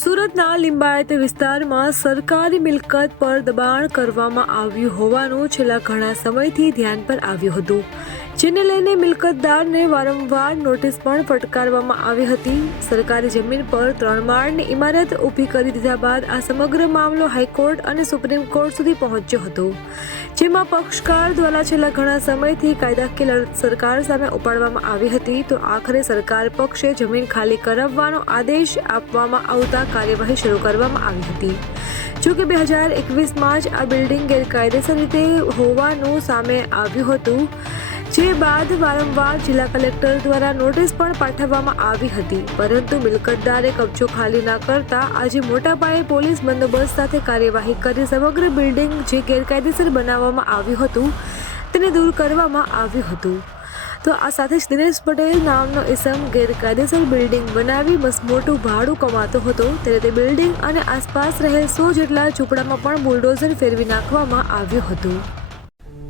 સુરતના લિંબાયત વિસ્તારમાં સરકારી મિલકત પર દબાણ કરવામાં આવ્યું હોવાનું છેલ્લા ઘણા સમયથી ધ્યાન પર આવ્યું હતું, જેને લઈને મિલકતદારને વારંવાર નોટિસ પણ ફટકારવામાં આવી હતી. સરકારી જમીન પર ત્રણ માળની ઇમારત ઊભી કરી દીધા બાદ આ સમગ્ર મામલો હાઈકોર્ટ અને સુપ્રીમ કોર્ટ સુધી પહોંચ્યો હતો. જેમાં પક્ષકાર દ્વારા છેલ્લા ઘણા સમયથી કાયદાકીય સરકાર સામે ઉપાડવામાં આવી હતી, તો આખરે સરકાર પક્ષે જમીન ખાલી કરાવવાનો આદેશ આપવામાં આવતા કાર્યવાહી શરૂ કરવામાં આવી હતી. જો કે બે હજાર એકવીસમાં જ આ બિલ્ડિંગ ગેરકાયદેસર રીતે હોવાનું સામે આવ્યું હતું. જે બાદ વારંવાર જિલ્લા કલેક્ટર દ્વારા નોટિસ પણ પાઠવવામાં આવી હતી. પરંતુ મિલકતદારે કબજો ખાલી ના કરતા આજે મોટા પાયે પોલીસ બંદોબસ્ત સાથે કાર્યવાહી કરી સમગ્ર બિલ્ડિંગ જે ગેરકાયદેસર બનાવવામાં આવ્યું હતું, તેને દૂર કરવામાં આવ્યું હતું. તો આ સાથે જ દિનેશ પટેલ નામનો ઇસમ ગેરકાયદેસર બિલ્ડિંગ બનાવી બસ મોટું ભાડું કમાતો હતો, ત્યારે તે બિલ્ડિંગ અને આસપાસ રહેલ સો જેટલા ઝૂંપડામાં પણ બુલડોઝર ફેરવી નાખવામાં આવ્યું હતું.